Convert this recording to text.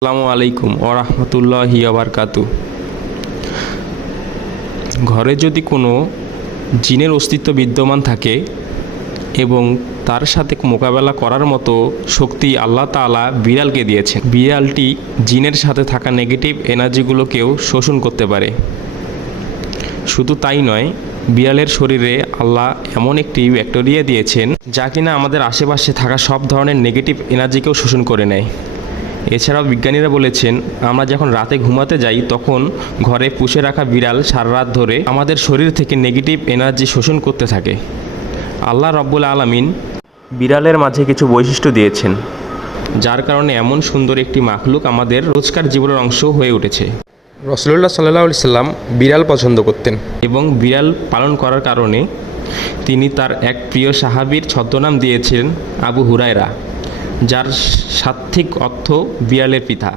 আসসালামু আলাইকুম ওয়া রাহমাতুল্লাহি ওয়া বারাকাতুহু। ঘরে যদি কোনো জিনের অস্তিত্ব বিদ্যমান থাকে এবং তার সাথে মোকাবেলা করার মতো শক্তি আল্লাহ তাআলা বিড়ালকে দিয়েছেন। বিড়ালটি জিনের সাথে থাকা নেগেটিভ এনার্জিগুলোকেও শোষণ করতে পারে। শুধু তাই নয়, বিড়ালের শরীরে আল্লাহ এমন একটি ব্যাকটেরিয়া দিয়েছেন যা কিনা আমাদের আশেপাশে থাকা সব ধরনের নেগেটিভ এনার্জিকেও শোষণ করে নেয়। এছাড়াও বিজ্ঞানীরা বলেছেন, আমরা যখন রাতে ঘুমাতে যাই তখন ঘরে পুষে রাখা বিড়াল সারা রাত ধরে আমাদের শরীর থেকে নেগেটিভ এনার্জি শোষণ করতে থাকে। আল্লাহ রব্বুল আলামিন বিড়ালের মাঝে কিছু বৈশিষ্ট্য দিয়েছেন, যার কারণে এমন সুন্দর একটি মাখলুক আমাদের রোজকার জীবনের অংশ হয়ে উঠেছে। রাসূলুল্লাহ সাল্লাল্লাহু আলাইহি সাল্লাম বিড়াল পছন্দ করতেন এবং বিড়াল পালন করার কারণে তিনি তার এক প্রিয় সাহাবীর ছদ্মনাম দিয়েছেন আবু হুরায়রা, যার সাত্ত্বিক অর্থ বিড়ালের পিতা।